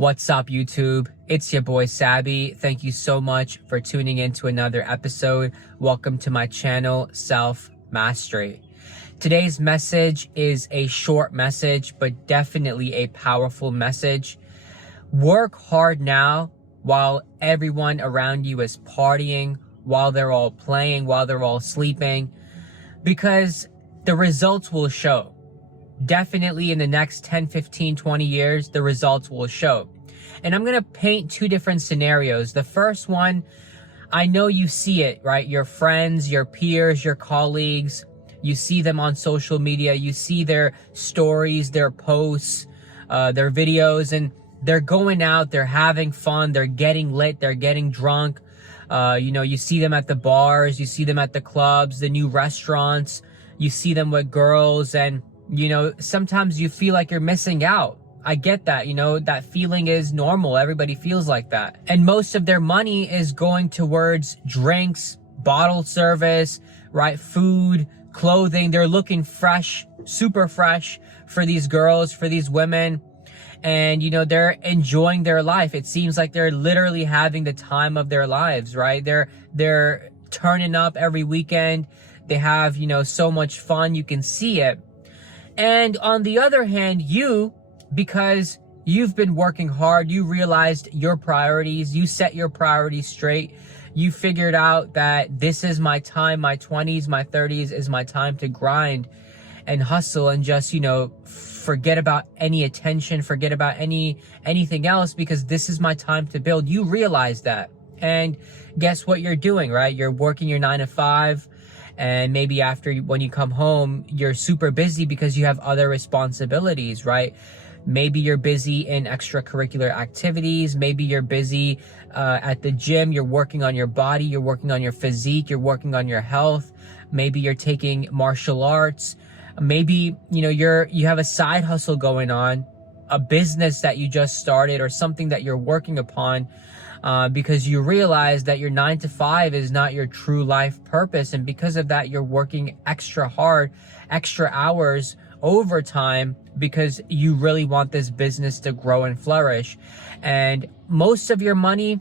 What's up, YouTube? It's your boy Sabby. Thank you so much for tuning in to another episode. Welcome to my channel, Self Mastery. Today's message is a short message, but definitely a powerful message. Work hard now while everyone around you is partying, while they're all playing, while they're all sleeping, because the results will show. Definitely in the next 10, 15, 20 years, the results will show. And I'm going to paint two different scenarios. The first one, I know you see it, right? Your friends, your peers, your colleagues, you see them on social media, you see their stories, their posts, their videos, and they're going out, they're having fun, they're getting lit, they're getting drunk. You see them at the bars, you see them at the clubs, the new restaurants, you see them with girls, and sometimes you feel like you're missing out. I get that, that feeling is normal. Everybody feels like that. And most of their money is going towards drinks, bottle service, right? Food, clothing. They're looking fresh, super fresh for these girls, for these women. And, they're enjoying their life. It seems like they're literally having the time of their lives, right? They're turning up every weekend. They have, so much fun. You can see it. And on the other hand, because you've been working hard, you realized your priorities, you set your priorities straight, you figured out that this is my time, my 20s, my 30s is my time to grind and hustle and just, forget about any attention, forget about anything else, because this is my time to build. You realize that. And guess what you're doing, right? You're working your 9 to 5. And maybe when you come home, you're super busy because you have other responsibilities, right? Maybe you're busy in extracurricular activities. Maybe you're busy at the gym. You're working on your body. You're working on your physique. You're working on your health. Maybe you're taking martial arts. Maybe, you have a side hustle going on, a business that you just started or something that you're working upon. Because you realize that your 9 to 5 is not your true life purpose. And because of that, you're working extra hard, extra hours, overtime, because you really want this business to grow and flourish. And most of your money,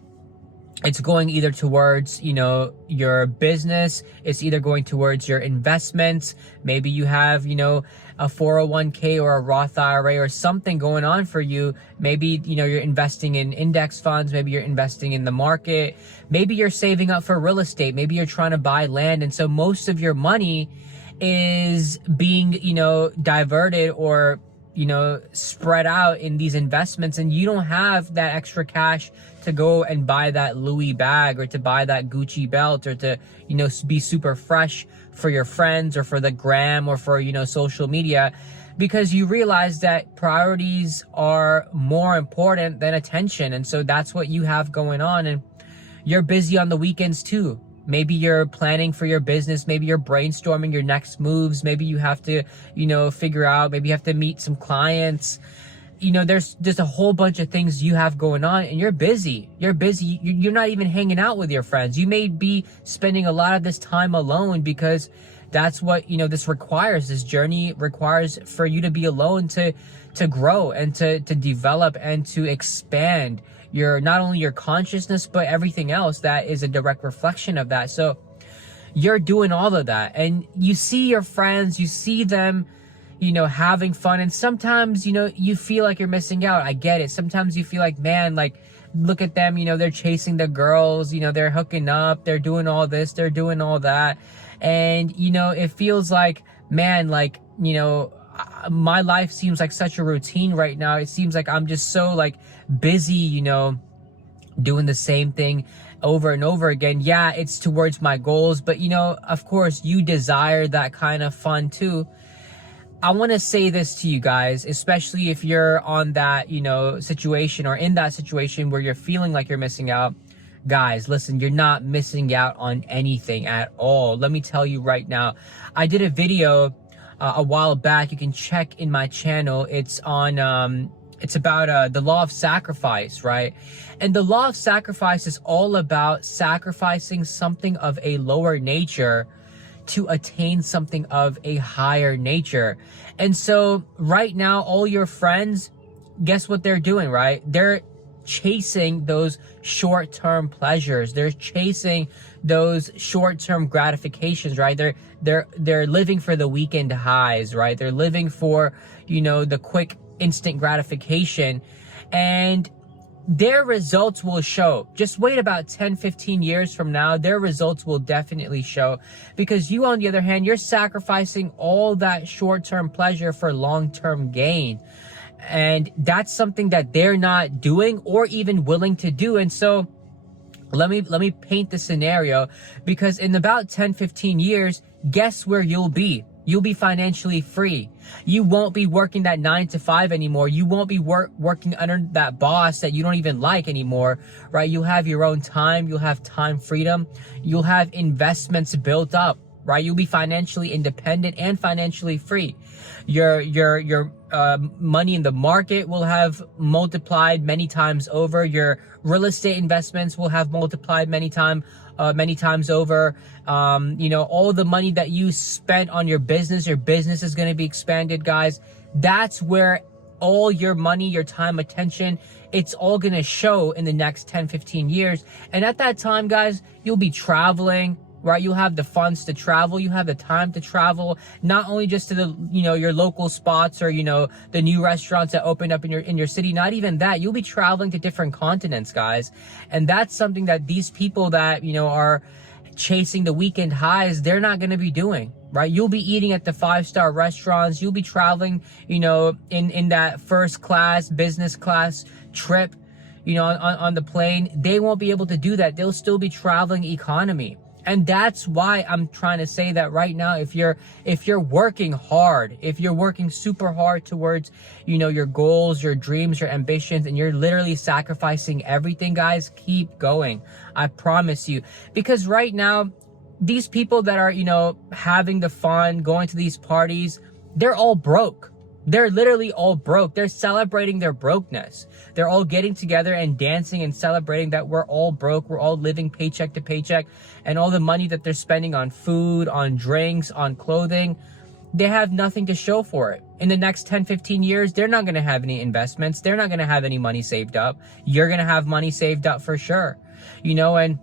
it's going either towards, your business. It's either going towards your investments. Maybe you have, a 401k or a Roth IRA or something going on for you. Maybe, you're investing in index funds. Maybe you're investing in the market. Maybe you're saving up for real estate. Maybe you're trying to buy land. And so most of your money is being, diverted or, spread out in these investments, and you don't have that extra cash to go and buy that Louis bag or to buy that Gucci belt or to, be super fresh for your friends or for the gram or for, social media, because you realize that priorities are more important than attention. And so that's what you have going on. And you're busy on the weekends too. Maybe you're planning for your business. Maybe you're brainstorming your next moves. Maybe you have to, figure out, maybe you have to meet some clients. There's a whole bunch of things you have going on, and you're busy. You're busy. You're not even hanging out with your friends. You may be spending a lot of this time alone because that's what, this requires. This journey requires for you to be alone to grow and to develop and to expand not only your consciousness, but everything else that is a direct reflection of that. So you're doing all of that, and you see your friends, you see them, having fun. And sometimes, you feel like you're missing out. I get it. Sometimes you feel like, man, look at them, they're chasing the girls, they're hooking up, they're doing all this, they're doing all that. And, it feels like, man, my life seems like such a routine right now. It seems like I'm just so busy, doing the same thing over and over again. Yeah, it's towards my goals, but of course you desire that kind of fun too. I want to say this to you guys, especially if you're on that, situation or in that situation where you're feeling like you're missing out. Guys, listen, you're not missing out on anything at all. Let me tell you right now. I did a video a while back. You can check in my channel. It's on, it's about the law of sacrifice, right? And the law of sacrifice is all about sacrificing something of a lower nature to attain something of a higher nature. And so right now, all your friends, guess what they're doing, right? They're chasing those short-term pleasures. They're chasing those short-term gratifications, right? They're living for the weekend highs, right? They're living for, the quick instant gratification, and their results will show. Just wait about 10-15 years from now, their results will definitely show, because you, on the other hand, you're sacrificing all that short-term pleasure for long-term gain. And that's something that they're not doing or even willing to do. And so let me paint the scenario, because in about 10-15 years, guess where you'll be? You'll be financially free. You won't be working that 9 to 5 anymore. You won't be working under that boss that you don't even like anymore, right? You'll have your own time. You'll have time freedom. You'll have investments built up, right? You'll be financially independent and financially free. Your money in the market will have multiplied many times over. Your real estate investments will have multiplied many times over. All the money that you spent on your business is going to be expanded, guys. That's where all your money, your time, attention, it's all going to show in the next 10-15 years. And at that time, guys, you'll be traveling, right? You'll have the funds to travel. You have the time to travel, not only just to the, your local spots or, the new restaurants that open up in your city. Not even that. You'll be traveling to different continents, guys. And that's something that these people that, are chasing the weekend highs, they're not going to be doing, right? You'll be eating at the 5-star restaurants. You'll be traveling, in that first class, business class trip, on the plane. They won't be able to do that. They'll still be traveling economy. And that's why I'm trying to say that right now, if you're working hard, if you're working super hard towards, your goals, your dreams, your ambitions, and you're literally sacrificing everything, guys, keep going. I promise you. Because right now, these people that are, having the fun, going to these parties, they're all broke. They're literally all broke. They're celebrating their brokenness. They're all getting together and dancing and celebrating that we're all broke. We're all living paycheck to paycheck. And all the money that they're spending on food, on drinks, on clothing, they have nothing to show for it. In the next 10-15 years, they're not going to have any investments. They're not going to have any money saved up. You're going to have money saved up for sure. And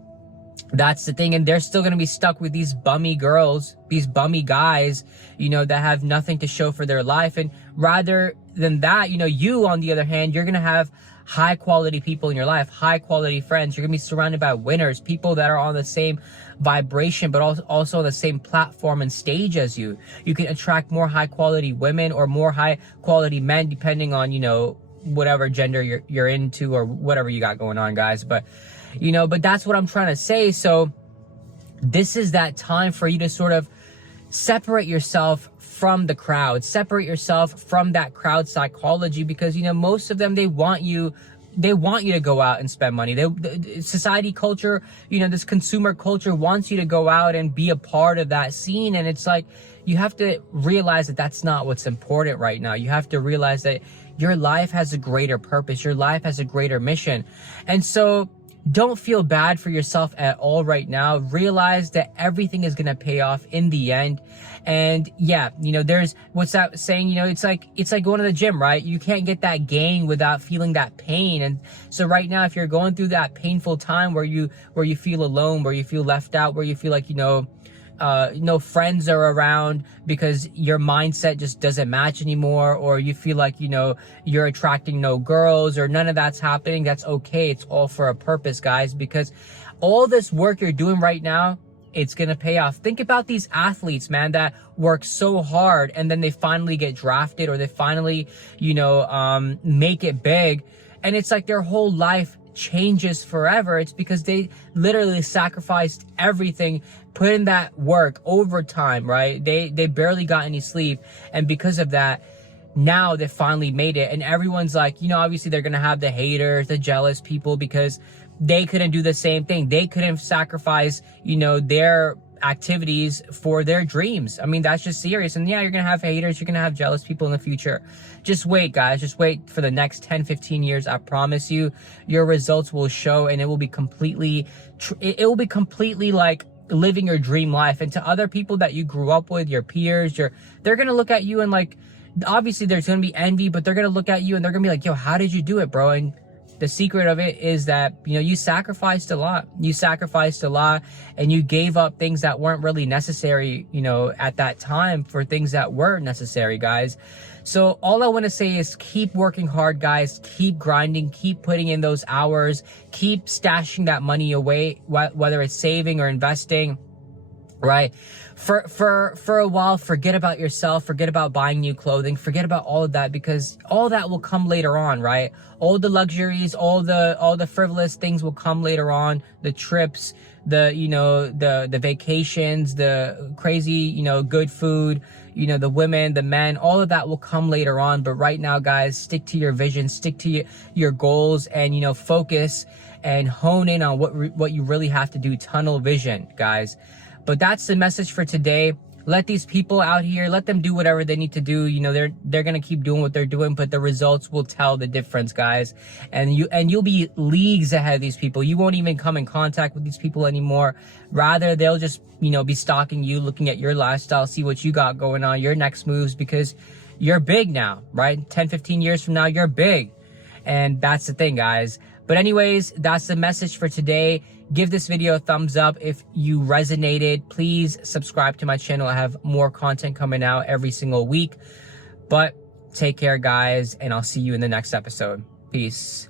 that's the thing. And they're still going to be stuck with these bummy girls, these bummy guys, that have nothing to show for their life. And rather than that, you, on the other hand, you're going to have high quality people in your life, high quality friends. You're going to be surrounded by winners, people that are on the same vibration, but also on the same platform and stage as you. You can attract more high quality women or more high quality men, depending on, whatever gender you're into or whatever you got going on, guys. But that's what I'm trying to say. So this is that time for you to sort of separate yourself from the crowd, separate yourself from that crowd psychology, because, most of them, they want you to go out and spend money. Society culture, this consumer culture wants you to go out and be a part of that scene. And it's like, you have to realize that that's not what's important right now. You have to realize that your life has a greater purpose. Your life has a greater mission. And so don't feel bad for yourself at all right now. Realize that everything is going to pay off in the end. And yeah, there's what's that saying, it's like going to the gym, right? You can't get that gain without feeling that pain. And so right now, if you're going through that painful time where you feel alone, where you feel left out, where you feel like, no friends are around because your mindset just doesn't match anymore, or you feel like, you're attracting no girls or none of that's happening, that's okay. It's all for a purpose, guys, because all this work you're doing right now, it's going to pay off. Think about these athletes, man, that work so hard and then they finally get drafted or they finally, make it big. And it's like their whole life changes forever. It's because they literally sacrificed everything, put in that work, overtime, right? They barely got any sleep. And because of that, now they finally made it. And everyone's like, obviously they're going to have the haters, the jealous people, because they couldn't do the same thing. They couldn't sacrifice, their activities for their dreams. I mean, that's just serious. And yeah, you're going to have haters. You're going to have jealous people in the future. Just wait, guys. Just wait for the next 10-15 years. I promise you, your results will show, and it will be completely like living your dream life. And to other people that you grew up with, your peers, they're going to look at you and like, obviously there's going to be envy, but they're going to look at you and they're going to be like, yo, how did you do it, bro? And the secret of it is that, you know, you sacrificed a lot. You sacrificed a lot and you gave up things that weren't really necessary, you know, at that time for things that were necessary, guys. So all I want to say is keep working hard, guys. Keep grinding, keep putting in those hours, keep stashing that money away, whether it's saving or investing, right? For a while, forget about yourself, forget about buying new clothing, forget about all of that, because all that will come later on, right? All the luxuries, all the frivolous things will come later on. The trips, the vacations, the crazy, you know, good food, you know, the women, the men, all of that will come later on. But right now, guys, stick to your vision, stick to your goals, and, you know, focus and hone in on what you really have to do. Tunnel vision, guys. But that's the message for today. Let these people out here, let them do whatever they need to do. You know, they're going to keep doing what they're doing, but the results will tell the difference, guys. And you'll be leagues ahead of these people. You won't even come in contact with these people anymore. Rather, they'll just, you know, be stalking you, looking at your lifestyle, see what you got going on, your next moves, because you're big now, right? 10, 15 years from now, you're big. And that's the thing, guys. But anyways, that's the message for today. Give this video a thumbs up if you resonated. Please subscribe to my channel. I have more content coming out every single week. But take care, guys, and I'll see you in the next episode. Peace.